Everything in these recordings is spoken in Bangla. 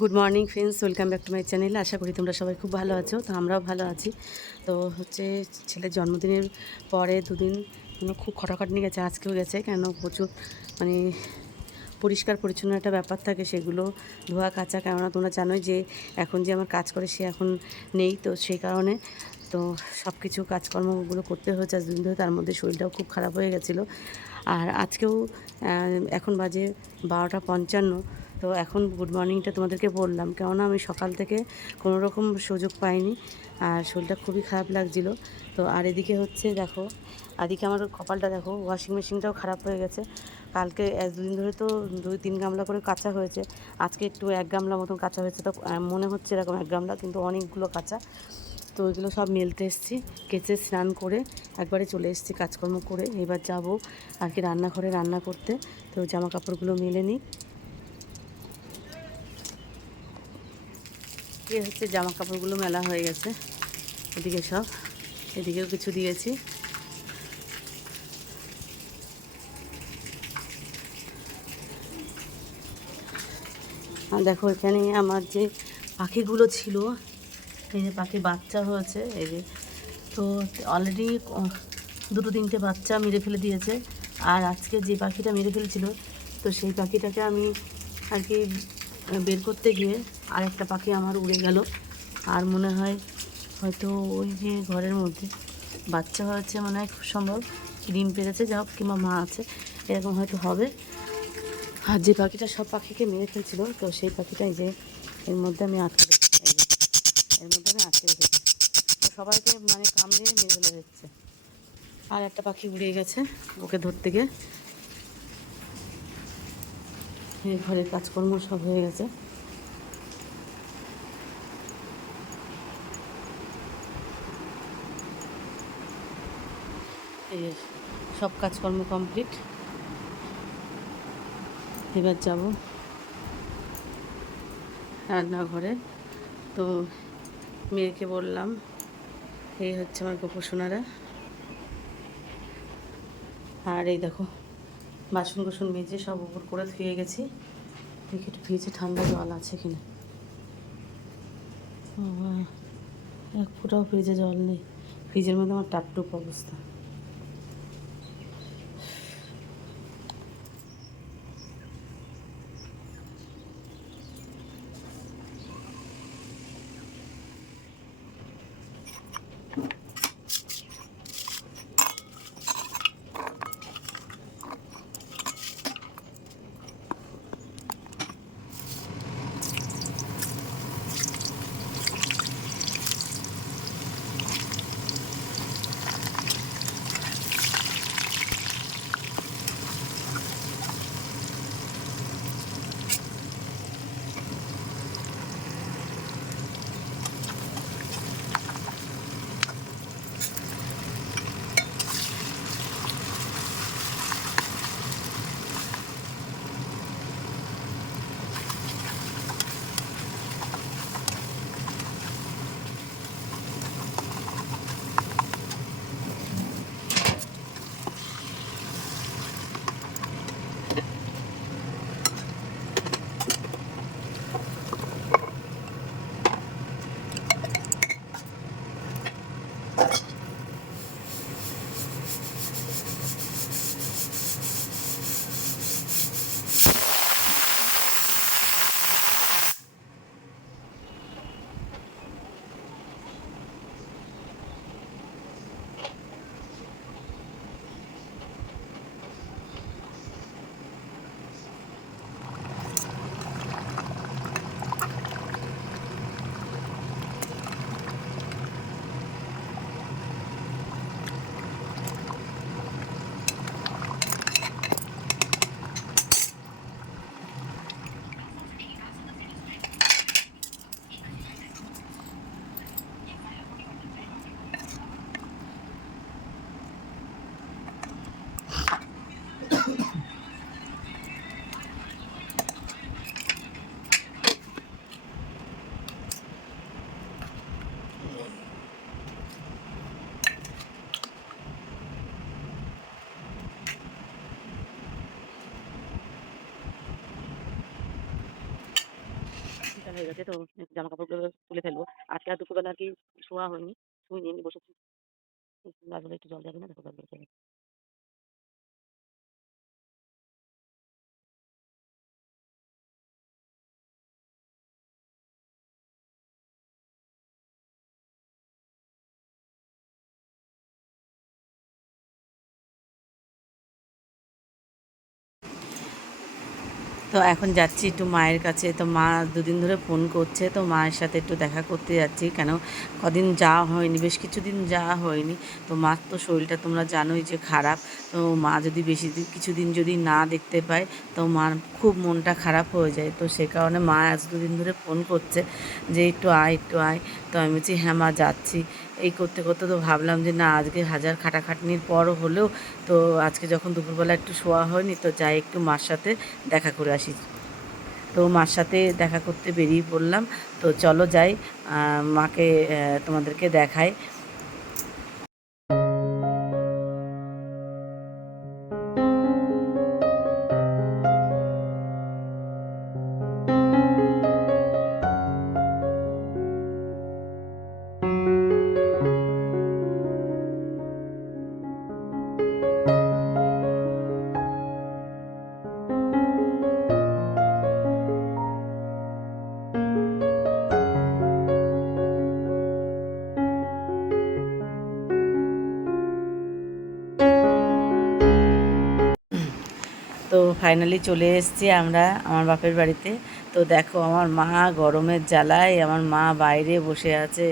Good morning friends, welcome back to my channel. আশা করি তোমরা সবাই খুব ভালো আছো। তো আমরাও ভালো আছি। তো হচ্ছে ছেলের জন্মদিনের পরে দুদিন খুব খটাখাটনি গেছে, আজকেও গেছে। কেন প্রচুর মানে পরিষ্কার পরিচ্ছন্ন একটা ব্যাপার থাকে, সেগুলো ধোয়া কাচা। কেননা তোমরা জানোই যে এখন যে আমার কাজ করে সে এখন নেই, তো সেই কারণে তো সব কিছু কাজকর্মগুলো করতে হয়েছে আজ দুদিন ধরে। তার মধ্যে শরীরটাও খুব খারাপ হয়ে গেছিলো। আর আজকেও এখন বাজে 12টা 55। তো এখন গুড মর্নিংটা তোমাদেরকে বললাম, কেননা আমি সকাল থেকে কোনো রকম সুযোগ পাইনি আর শরীরটা খুবই খারাপ লাগছিলো। তো আর এদিকে হচ্ছে দেখো, এদিকে আমার কপালটা দেখো, ওয়াশিং মেশিনটাও খারাপ হয়ে গেছে। কালকে দুদিন ধরে তো 2-3 গামলা করে কাচা হয়েছে, আজকে একটু 1 গামলা মতন কাচা হয়েছে। তো মনে হচ্ছে এরকম 1 গামলা, কিন্তু অনেকগুলো কাচা। তো ওইগুলো সব মেলতে এসেছি, কেচে স্নান করে একবারে চলে এসেছি কাজকর্ম করে। এবার যাব আর কি রান্নাঘরে রান্না করতে। তো জামা কাপড়গুলো মেলে নিই। এ হচ্ছে জামা কাপড়গুলো মেলা হয়ে গেছে, এদিকে সব, এদিকেও কিছু দিয়েছি। আর দেখো এখানে আমার যে পাখিগুলো ছিল, এই যে পাখির বাচ্চা হয়েছে, এই যে তো অলরেডি 2-3টে বাচ্চা মেরে ফেলে দিয়েছে। আর আজকে যে পাখিটা মেরে ফেলেছিল, তো সেই পাখিটাকে আমি আর কি বের করতে গিয়ে আর একটা পাখি আমার উড়ে গেল। আর মনে হয় হয়তো ওই যে ঘরের মধ্যে বাচ্চা হয়েছে, মনে হয় খুব সম্ভব ডিম পেড়েছে, যা হোক, কিংবা মা আছে, এরকম হয়তো হবে। আর যে পাখিটা সব পাখিকে মেরে ফেলছিল, তো সেই পাখিটাই যে এর মধ্যে আমি আটকে রেখেছি, এর মধ্যে আমি আটকে রেখেছি। তো সবাইকে মানে কামড়ে মেরে ফেলে দিচ্ছে। আর একটা পাখি উড়ে গেছে, ওকে ধরতে গিয়ে। ঘরের কাজকর্ম সব হয়ে গেছে। এই সব কাজকর্ম কমপ্লিট। এবার যাব রান্নাঘরে। তো মেয়েকে বললাম, এই হচ্ছে আমার গোপসোনারা। আর এই দেখো বাসন কোসন মেজে সব উপর করে ধুয়ে গেছি। দেখি একটু ফ্রিজে ঠান্ডা জল আছে কিনা। এক ফোঁটাও ফ্রিজে জল নেই, ফ্রিজের মধ্যে আমার টাপটুপ অবস্থা। গেছে, তো জামা কাপড়গুলো তুলে ফেলবো। আজকে আর দুপুরবেলা আর কি শোয়া হয়নি, শুইনি, বসেছি। গাছগুলো একটু জল যাবে না, দেখো গাছগুলো চলে। তো এখন যাচ্ছি একটু মায়ের কাছে। তো মা দুদিন ধরে ফোন করছে, তো মায়ের সাথে একটু দেখা করতে যাচ্ছি। কেন কদিন যাওয়া হয়নি, বেশ কিছুদিন যাওয়া হয়নি। তো মার তো শরীরটা তোমরা জানোই যে খারাপ। তো মা যদি বেশি দিন কিছুদিন যদি না দেখতে পায়, তো মার খুব মনটা খারাপ হয়ে যায়। তো সে কারণে মা আজ দুদিন ধরে ফোন করছে যে একটু আয়, একটু আয়। তো আমি বলছি হ্যাঁ মা যাচ্ছি। এই করতে করতে তো ভাবলাম যে না, আজকে হাজার খাটাখাটনির পরও হলেও তো আজকে যখন দুপুরবেলা একটু শোয়া হয়নি, তো যাই একটু মার সাথে দেখা করে আসি। তো মার সাথে দেখা করতে বেরিয়ে পড়লাম। তো চলো যাই, মাকে তোমাদেরকে দেখাই। তো ফাইনালি চলে এসেছি আমরা আমার বাপের বাড়িতে। তো দেখো আমার মা গরমের জ্বালায় আমার মা বাইরে বসে আছে,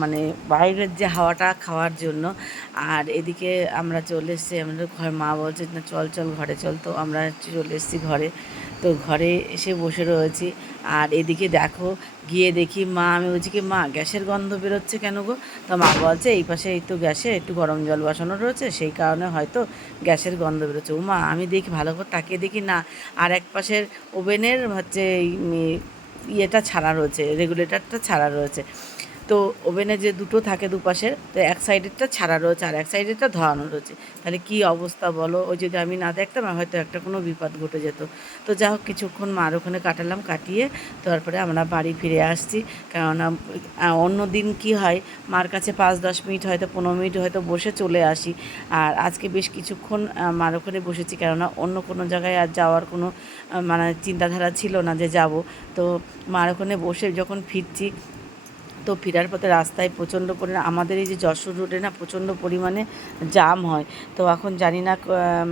মানে বাইরের যে হাওয়াটা খাওয়ার জন্য। আর এদিকে আমরা চলে এসেছি, আমাদের ঘর মা বলছে না চল চল ঘরে চল। তো আমরা চলে এসেছি ঘরে। তো ঘরে এসে বসে রয়েছি। আর এদিকে দেখো, গিয়ে দেখি মা, আমি বলছি কি মা গ্যাসের গন্ধ বেরোচ্ছে কেন গো? তো মা বলছে এই পাশে এই তো গ্যাসে একটু গরম জল বসানো রয়েছে, সেই কারণে হয়তো গ্যাসের গন্ধ বেরোচ্ছে। ও মা, আমি দেখি ভালো করে তাকিয়ে দেখি না, আর এক পাশের ওভেনের হচ্ছে ইয়েটা ছাড়া রয়েছে, রেগুলেটরটা ছাড়া রয়েছে। তো ওভেনে যে দুটো থাকে দুপাশের, তো এক সাইডেরটা ছাড়া রয়েছে আর এক সাইডেরটা ধরানো রয়েছে। তাহলে কি অবস্থা বলো? ওই যদি আমি না দেখতাম হয়তো একটা কোনো বিপদ ঘটে যেত। তো যা হোক কিছুক্ষণ মার ওখানে কাটালাম, কাটিয়ে তারপরে আমরা বাড়ি ফিরে আসছি। কেননা অন্য দিন কি হয়, মার কাছে 5-10 মিনিট হয়তো 15 মিনিট হয়তো বসে চলে আসি। আর আজকে বেশ কিছুক্ষণ মার ওখানে বসেছি, কেননা অন্য কোনো জায়গায় আর যাওয়ার কোনো মানে চিন্তাধারা ছিল না যে যাব। তো মার ওখানে বসে যখন ফিরছি, তো ফেরার পথে রাস্তায় প্রচণ্ড পরিমাণে আমাদের এই যে যশোর রোডে না প্রচণ্ড পরিমাণে জাম হয়। তো এখন জানি না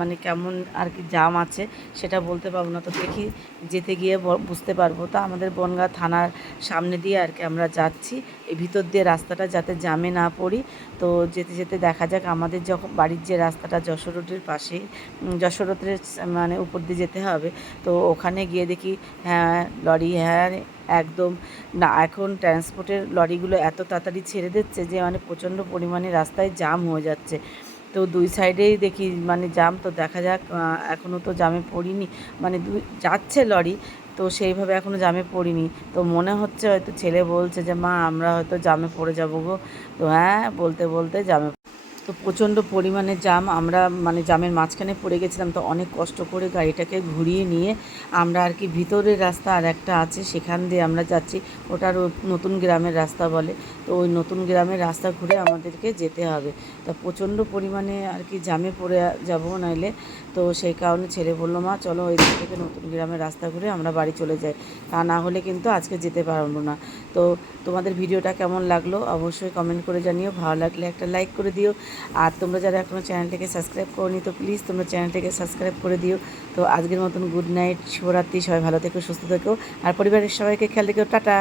মানে কেমন আর কি জাম আছে সেটা বলতে পারবো না। তো দেখি যেতে গিয়ে বুঝতে পারবো। তো আমাদের বনগাঁ থানার সামনে দিয়ে আর কি আমরা যাচ্ছি, এই ভিতর দিয়ে রাস্তাটা যাতে জামে না পড়ি। তো যেতে যেতে দেখা যাক, আমাদের যখন বাড়ির যে রাস্তাটা যশোর রোডের পাশেই, যশোর রোডের মানে উপর দিয়ে যেতে হবে। তো ওখানে গিয়ে দেখি হ্যাঁ লরি, হ্যাঁ একদম না, এখন ট্রান্সপোর্টের লরিগুলো এত তাড়াতাড়ি ছেড়ে দিচ্ছে যে মানে প্রচণ্ড পরিমাণে রাস্তায় জাম হয়ে যাচ্ছে। তো দুই সাইডেই দেখি মানে জাম। তো দেখা যাক, এখনও তো জামে পড়িনি, মানে যাচ্ছে লরি, তো সেইভাবে এখনও জামে পড়িনি। তো মনে হচ্ছে হয়তো ছেলে বলছে যে মা আমরা হয়তো জামে পড়ে যাবো গো। তো হ্যাঁ বলতে বলতে জামে, তো প্রচণ্ড পরিমাণে জাম, আমরা মানে জামের মাঝখানে পড়ে গেছিলাম। তো অনেক কষ্ট করে গাড়িটাকে ঘুরিয়ে নিয়ে আমরা আর কি ভিতরের রাস্তা আর একটা আছে সেখান দিয়ে আমরা যাচ্ছি, ওটার নতুন গ্রামের রাস্তা বলে। তো ওই নতুন গ্রামের রাস্তা ঘুরে আমাদেরকে যেতে হবে। তা প্রচণ্ড পরিমাণে আর কি জামে পড়ে যাব নাইলে। তো সেই কারণে ছেলে বললো মা চলো ওই দিক থেকে নতুন গ্রামের রাস্তা ঘুরে আমরা বাড়ি চলে যাই, তা না হলে কিন্তু আজকে যেতে পারবো না। তো তোমাদের ভিডিওটা কেমন লাগলো অবশ্যই কমেন্ট করে জানিও, ভালো লাগলে একটা লাইক করে দিও। আর তোমরা যারা এখনও চ্যানেলটাকে সাবস্ক্রাইব করোনি, তো প্লিজ তোমরা চ্যানেলটাকে সাবস্ক্রাইব করে দিও। তো আজকের মতন গুড নাইট, শুভরাত্রি, সবাই ভালো থেকো, সুস্থ থেকো, আর পরিবারের সবাইকে খেয়াল রেখো, টাটা।